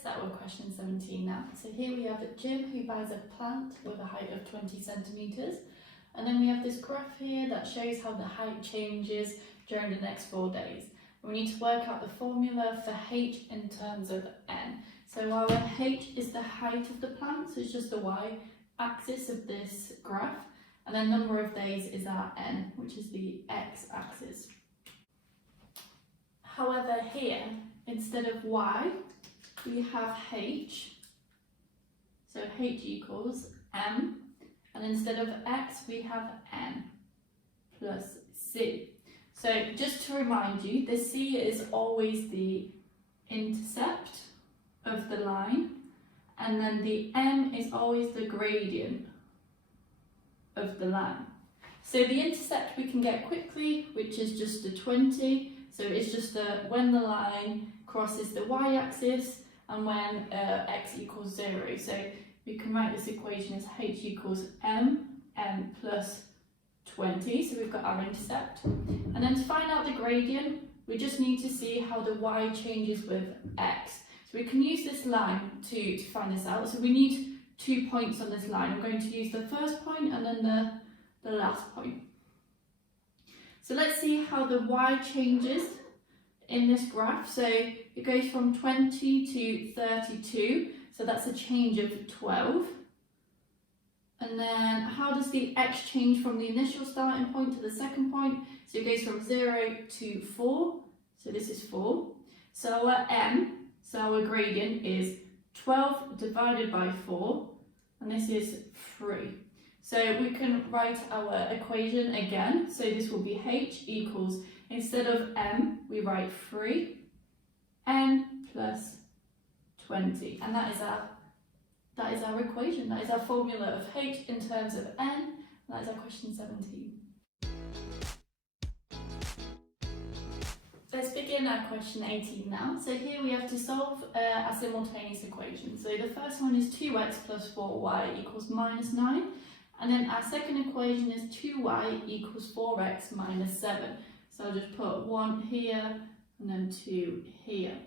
start with question 17 now. So here we have Jim who buys a plant with a height of 20 centimetres, and then we have this graph here that shows how the height changes during the next 4 days. We need to work out the formula for h in terms of n. So our h is the height of the plant, so it's just the y-axis of this graph, and then number of days is our n, which is the x-axis. However, here, instead of y, we have h, so h equals m, and instead of x, we have n plus c. So just to remind you, the c is always the intercept of the line, and then the m is always the gradient of the line. So the intercept we can get quickly, which is just a 20, so it's just when the line crosses the y-axis and when x equals 0. So we can write this equation as h equals m plus 20, so we've got our intercept. And then to find out the gradient, we just need to see how the y changes with x. So we can use this line to find this out. So we need 2 points on this line. I'm going to use the first point and then the last point. So let's see how the y changes in this graph. So it goes from 20 to 32, so that's a change of 12. And then how does the x change from the initial starting point to the second point? So it goes from 0 to 4, so this is 4. So our m, so our gradient is 12 divided by 4, and this is 3. So we can write our equation again. So this will be h equals, instead of m, we write 3, n plus 20. And that is our equation. That is our formula of h in terms of n. That is our question 17. Let's begin our question 18 now. So here we have to solve a simultaneous equation. So the first one is 2x plus 4y equals minus 9. And then our second equation is 2y equals 4x minus 7. So I'll just put 1 here and then 2 here.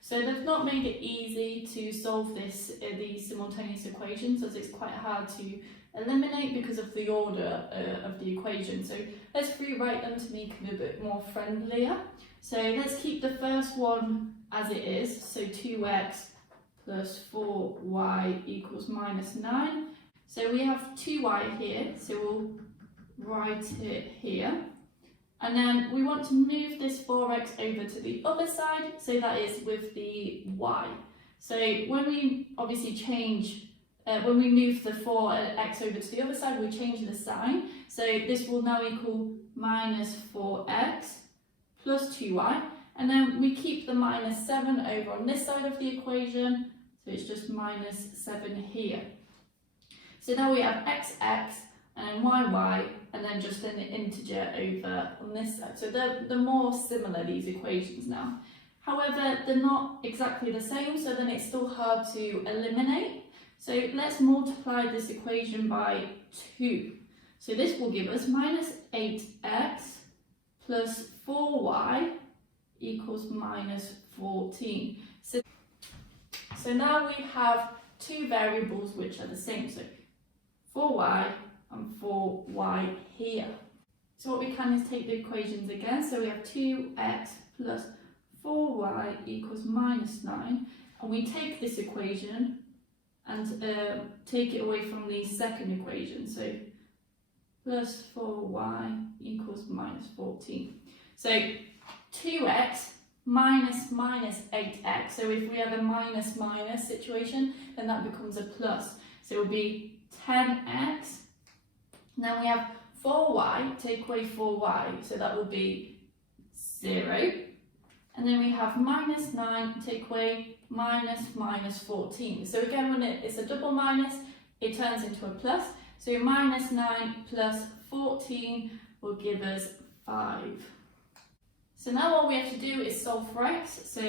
So they've not made it easy to solve these simultaneous equations, as it's quite hard to eliminate because of the order of the equation. So let's rewrite them to make it a bit more friendlier. So let's keep the first one as it is. So 2x plus 4y equals minus 9. So we have 2y here, so we'll write it here. And then we want to move this 4x over to the other side, so that is with the y. So when we obviously change, when we move the 4x over to the other side, we change the sign. So this will now equal minus 4x plus 2y. And then we keep the minus 7 over on this side of the equation, so it's just minus 7 here. So now we have xx and yy, and then just an integer over on this side. So they're more similar, these equations now. However, they're not exactly the same, so then it's still hard to eliminate. So let's multiply this equation by 2. So this will give us minus 8x plus 4y equals minus 14. So now we have two variables which are the same. So 4y and 4y here. So what we can is take the equations again. So we have 2x plus 4y equals minus 9. And we take this equation and take it away from the second equation. So plus 4y equals minus 14. So 2x minus 8x. So if we have a minus situation, then that becomes a plus. So it will be 10x. Now we have 4y, take away 4y, so that will be 0. And then we have minus 9, take away minus 14. So again, when it's a double minus, it turns into a plus. So minus 9 plus 14 will give us 5. So now all we have to do is solve for x. So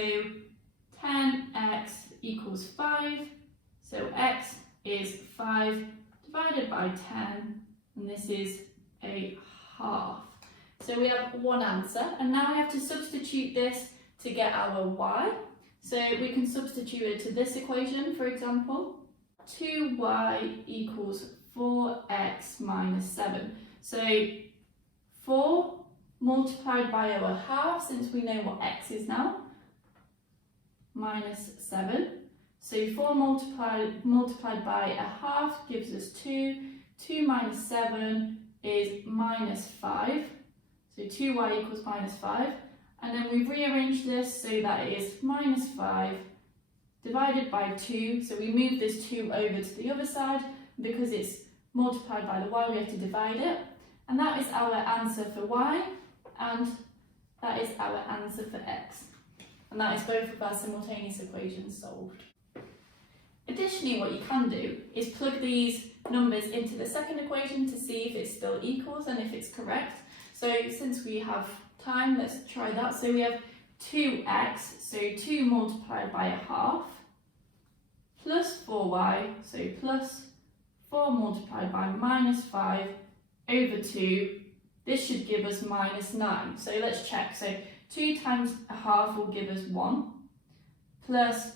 10x equals 5. So x is 5 divided by 10, and this is a half. So we have one answer, and now we have to substitute this to get our y. So we can substitute it to this equation, for example. 2y equals 4x minus 7. So 4 multiplied by our half, since we know what x is now, minus 7. So 4 multiplied by a half gives us 2. 2 minus 7 is minus 5. So 2y equals minus 5. And then we rearrange this so that it is minus 5 divided by 2. So we move this 2 over to the other side. Because it's multiplied by the y, we have to divide it. And that is our answer for y. And that is our answer for x. And that is both of our simultaneous equations solved. Additionally, what you can do is plug these numbers into the second equation to see if it still equals and if it's correct. So since we have time, let's try that. So we have 2x, so 2 multiplied by a half, plus 4y, so plus 4 multiplied by minus 5 over 2. This should give us minus 9. So let's check. So 2 times a half will give us 1, plus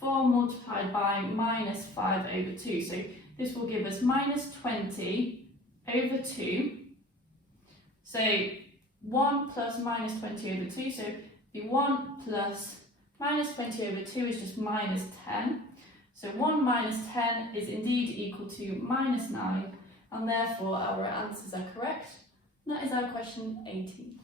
4 multiplied by minus 5 over 2. So this will give us minus 20 over 2. So 1 plus minus 20 over 2. So the 1 plus minus 20 over 2 is just minus 10. So 1 minus 10 is indeed equal to minus 9. And therefore our answers are correct. And that is our question 18.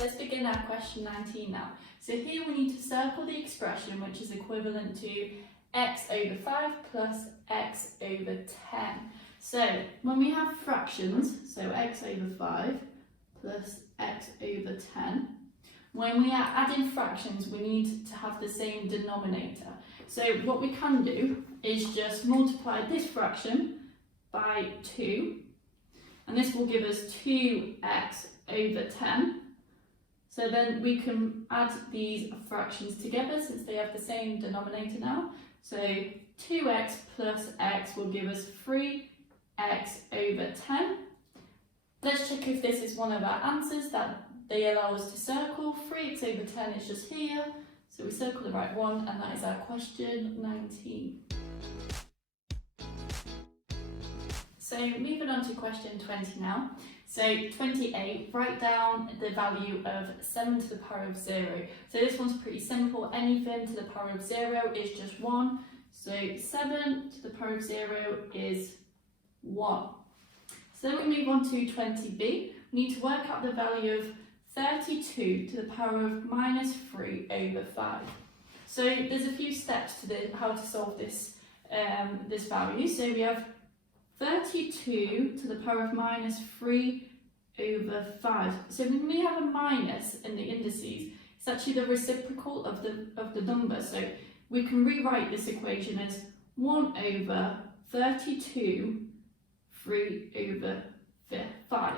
Let's begin our question 19 now. So here we need to circle the expression which is equivalent to x over 5 plus x over 10. So when we have fractions, so x over 5 plus x over 10, when we are adding fractions we need to have the same denominator. So what we can do is just multiply this fraction by 2, and this will give us 2x over 10. So then we can add these fractions together since they have the same denominator now. So 2x plus x will give us 3x over 10. Let's check if this is one of our answers that they allow us to circle. 3x over 10 is just here. So we circle the right one, and that is our question 19. So moving on to question 20 now. So 28, write down the value of 7 to the power of 0. So this one's pretty simple. Anything to the power of 0 is just 1. So 7 to the power of 0 is 1. So then we move on to 20b. We need to work out the value of 32 to the power of minus 3 over 5. So there's a few steps to how to solve this, this value. So we have 32 to the power of minus 3 over 5. So when we have a minus in the indices, it's actually the reciprocal of the number. So we can rewrite this equation as 1 over 32 3 over 5.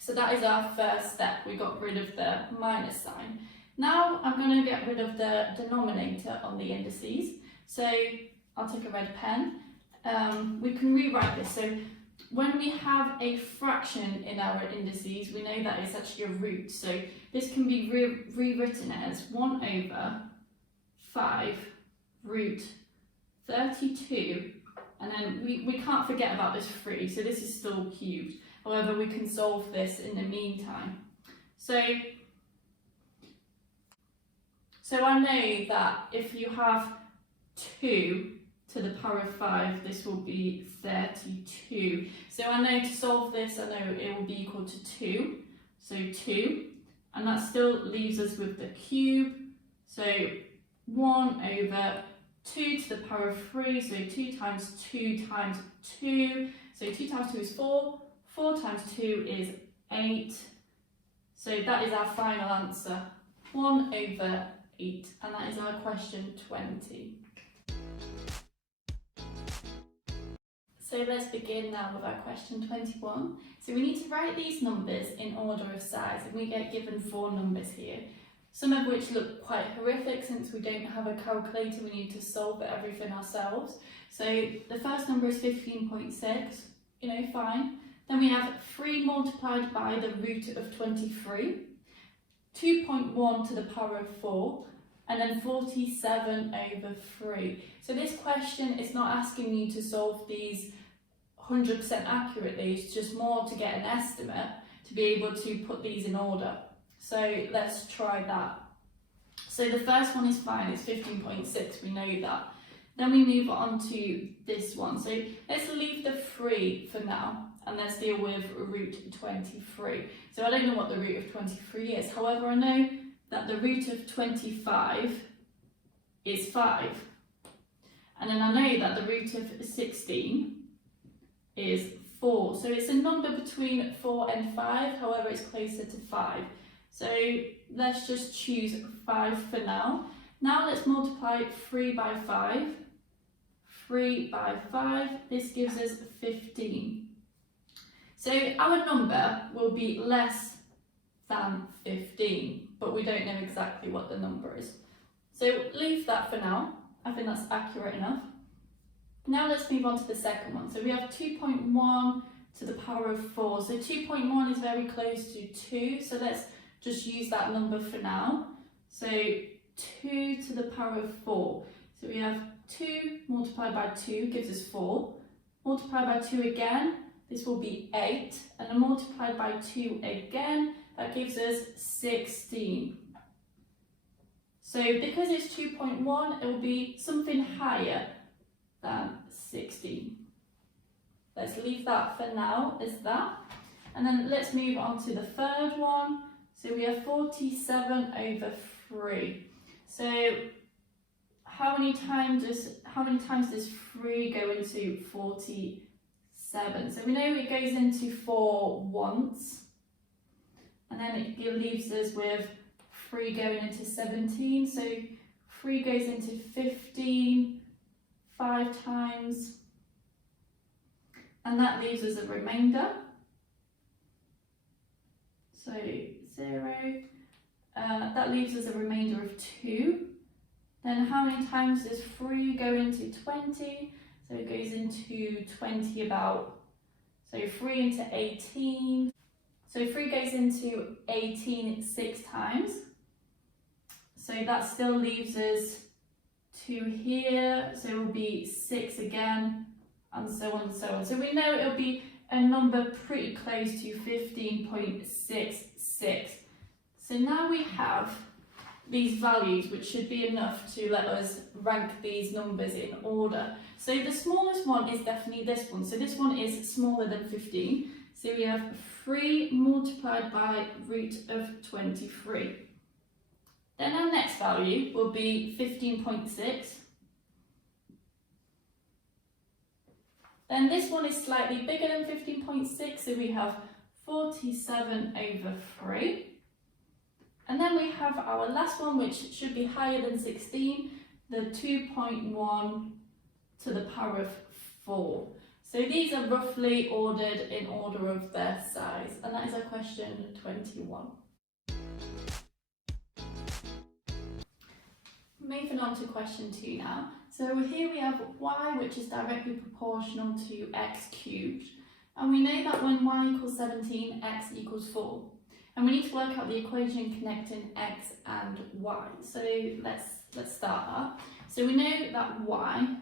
So that is our first step. We got rid of the minus sign. Now I'm going to get rid of the denominator on the indices. So I'll take a red pen. We can rewrite this. So when we have a fraction in our indices, we know that it's actually a root. So this can be rewritten as 1 over 5 root 32. And then we can't forget about this 3, so this is still cubed. However, we can solve this in the meantime. So I know that if you have 2 to the power of 5, this will be 32. So I know to solve this, I know it will be equal to 2. So 2, and that still leaves us with the cube. So 1 over 2 to the power of 3, so 2 times 2 times 2. So 2 times 2 is 4. 4 times 2 is 8. So that is our final answer, 1 over 8. And that is our question 20. So let's begin now with our question 21. So we need to write these numbers in order of size, and we get given 4 numbers here. Some of which look quite horrific since we don't have a calculator, we need to solve everything ourselves. So the first number is 15.6, you know, fine. Then we have 3 multiplied by the root of 23. 2.1 to the power of 4, and then 47 over 3. So this question is not asking you to solve these 100% accurately, it's just more to get an estimate to be able to put these in order. So let's try that. So the first one is fine, it's 15.6, we know that. Then we move on to this one. So let's leave the 3 for now, and let's deal with root 23. So I don't know what the root of 23 is, however I know that the root of 25 is 5. And then I know that the root of 16 is 4. So it's a number between 4 and 5, however it's closer to 5. So let's just choose 5 for now. Now let's multiply 3 by 5. 3 by 5, this gives us 15. So our number will be less than 15, but we don't know exactly what the number is. So leave that for now. I think that's accurate enough. Now let's move on to the second one. So we have 2.1 to the power of 4. So 2.1 is very close to 2, so let's just use that number for now. So 2 to the power of 4. So we have 2 multiplied by 2 gives us 4. Multiply by 2 again, this will be 8. And then multiplied by 2 again, that gives us 16. So because it's 2.1, it will be something higher than 16. Let's leave that for now as that. And then let's move on to the third one. So we have 47 over 3. So how many times does 3 go into 47? So we know it goes into 4 once, and then it leaves us with 3 going into 17. So 3 goes into 15 5 times, and that leaves us a remainder. So 0. That leaves us a remainder of 2. Then how many times does 3 go into 20? So it goes into 20 about, so 3 into 18. So 3 goes into 18 6 times. So that still leaves us 2 here, so it will be 6 again, and so on and so on. So we know it'll be a number pretty close to 15.66. So now we have these values, which should be enough to let us rank these numbers in order. So the smallest one is definitely this one. So this one is smaller than 15. So we have 3 multiplied by root of 23. Then our next value will be 15.6. Then this one is slightly bigger than 15.6, so we have 47 over 3. And then we have our last one, which should be higher than 16, the 2.1 to the power of 4. So these are roughly ordered in order of their size, and that is our question 21. Moving on to question 2 now. So here we have y, which is directly proportional to x cubed. And we know that when y equals 17, x equals 4. And we need to work out the equation connecting x and y. So let's start that. So we know that y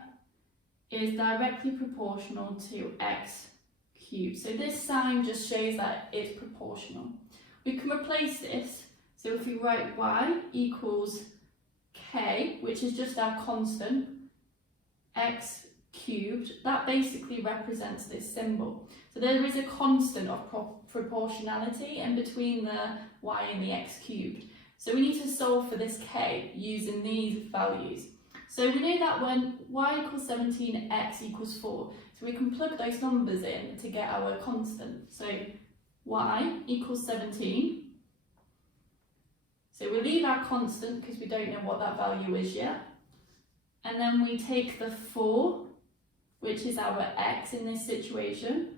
is directly proportional to x cubed. So this sign just shows that it's proportional. We can replace this. So if we write y equals k, which is just our constant, x cubed, that basically represents this symbol. So there is a constant of proportionality in between the y and the x cubed. So we need to solve for this k using these values. So we know that when y equals 17, x equals 4. So we can plug those numbers in to get our constant. So y equals 17. So we leave our constant because we don't know what that value is yet. And then we take the 4, which is our x in this situation,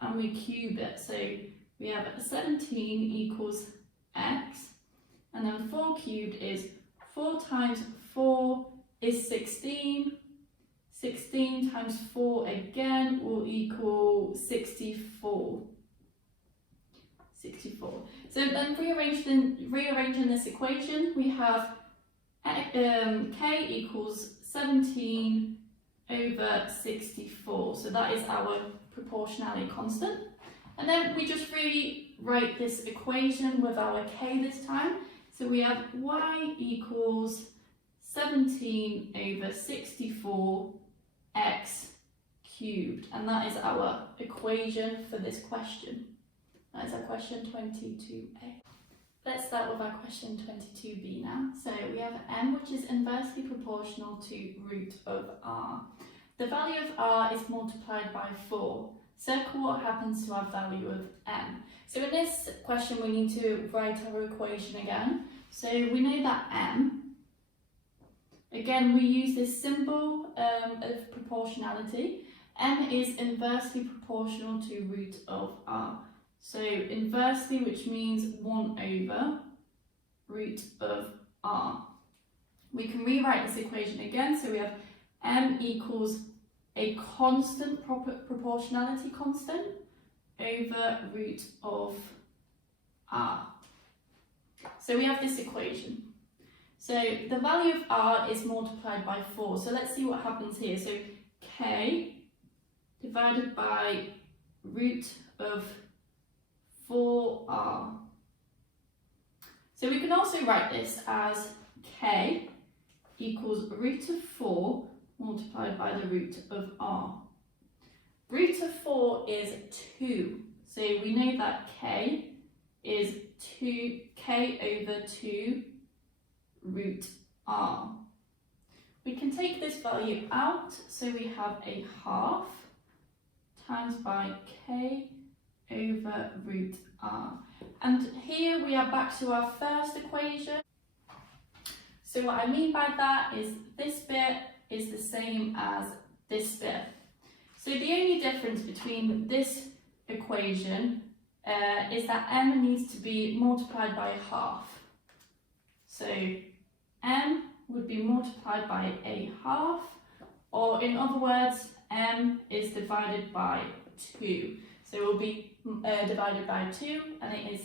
and we cube it. So we have 17 equals x, and then 4 cubed is 4 times 4 is 16. 16 times 4 again will equal 64. 64. So then rearranging this equation, we have k equals 17 over 64. So that is our proportionality constant. And then we just rewrite this equation with our k this time. So we have y equals 17 over 64 x cubed. And that is our equation for this question. That is our question 22a. Let's start with our question 22b now. So we have m, which is inversely proportional to root of r. The value of r is multiplied by 4. Circle what happens to our value of m. So in this question we need to write our equation again. So we know that m, again we use this symbol of proportionality. M is inversely proportional to root of r. So inversely, which means 1 over root of r. We can rewrite this equation again. So we have m equals a constant proportionality constant over root of r. So we have this equation. So the value of r is multiplied by 4. So let's see what happens here. So k divided by root of 4r. So we can also write this as k equals root of 4 multiplied by the root of r. Root of 4 is 2. So we know that k is 2k over 2 root r. We can take this value out, so we have a half times by k over root r. And here we are back to our first equation. So what I mean by that is this bit is the same as this bit. So the only difference between this equation is that m needs to be multiplied by half. So m would be multiplied by a half, or in other words, m is divided by 2. So it will be divided by 2, and it is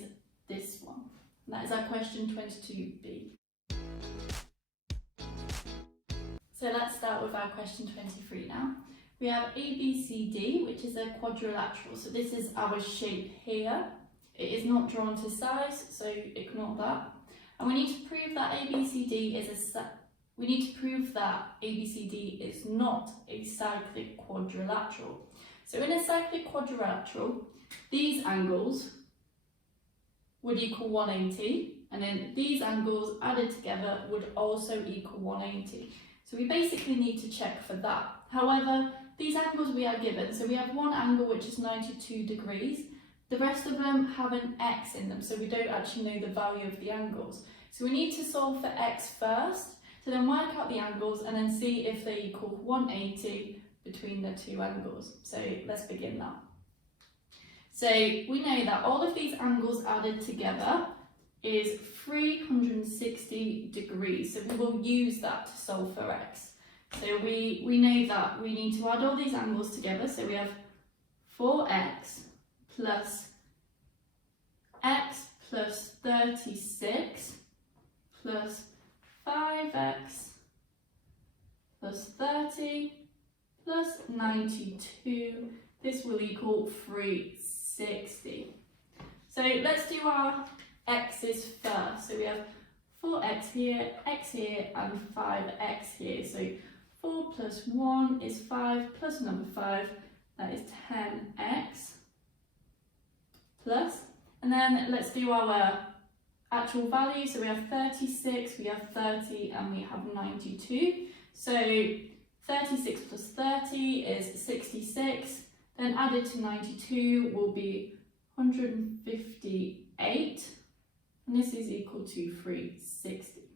this one. And that is our question 22b. So let's start with our question 23 now. We have ABCD, which is a quadrilateral. So this is our shape here. It is not drawn to size, so ignore that. And we need to prove that ABCD is not a cyclic quadrilateral. So in a cyclic quadrilateral, these angles would equal 180, and then these angles added together would also equal 180. So we basically need to check for that. However, these angles we are given, so we have one angle which is 92 degrees, the rest of them have an x in them, so we don't actually know the value of the angles. So we need to solve for x first, to then work out the angles and then see if they equal 180 between the two angles. So let's begin now. So we know that all of these angles added together is 360 degrees. So we will use that to solve for x. So we know that we need to add all these angles together. So we have 4x plus x plus 36 plus 5x plus 30 plus 92. This will equal 360. So let's do our x's first. So we have 4x here, x here, and 5x here. So 4 plus 1 is 5 plus number 5, that is 10x plus, and then let's do our actual value. So we have 36, we have 30, and we have 92. So 36 plus 30 is 66, then added to 92 will be 158, and this is equal to 360.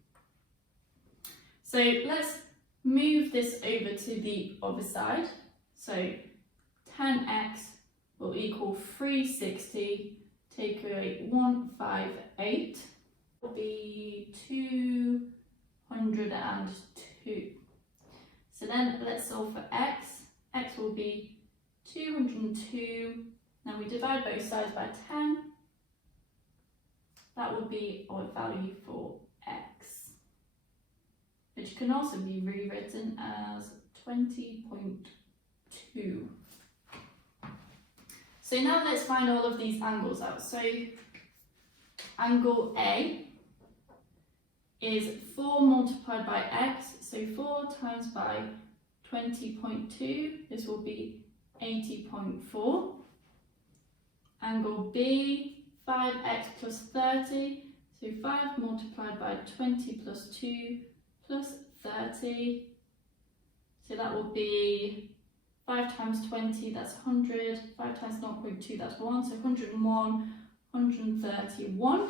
So let's move this over to the other side. So 10x will equal 360, take away 158, will be 202. So then let's solve for x. X will be 202. Now we divide both sides by 10. that would be our value for x, which can also be rewritten as 20.2. So now let's find all of these angles out. So angle A is 4 multiplied by x, so 4 times by 20.2, this will be 80.4. Angle B, 5x plus 30, so 5 multiplied by 20 plus 2 plus 30, so that will be 5 times 20, that's 100, 5 times 0.2, that's 1, so 101, 131.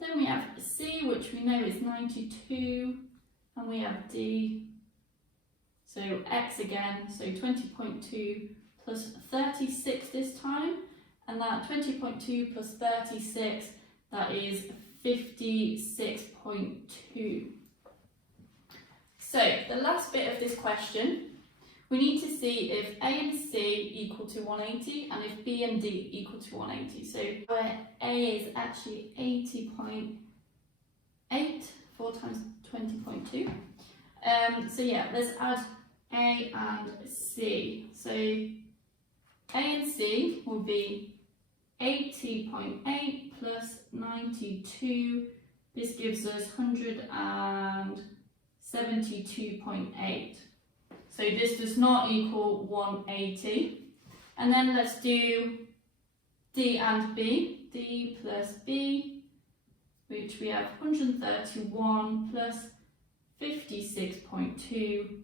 Then we have C, which we know is 92, and we have D, so x again, so 20.2 plus 36 this time, and that 20.2 plus 36, that is 56.2. So the last bit of this question, we need to see if A and C equal to 180 and if B and D equal to 180. So where A is actually 80.8, 4 times 20.2. So yeah, let's add A and C. So A and C will be 80.8 plus 92. This gives us 172.8. So this does not equal 180. And then let's do D and B. D plus B, which we have 131 plus 56.2.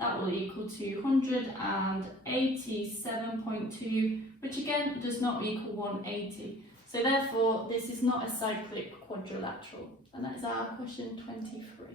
That will equal to 187.2, which again does not equal 180. So therefore, this is not a cyclic quadrilateral. And that is our question 23.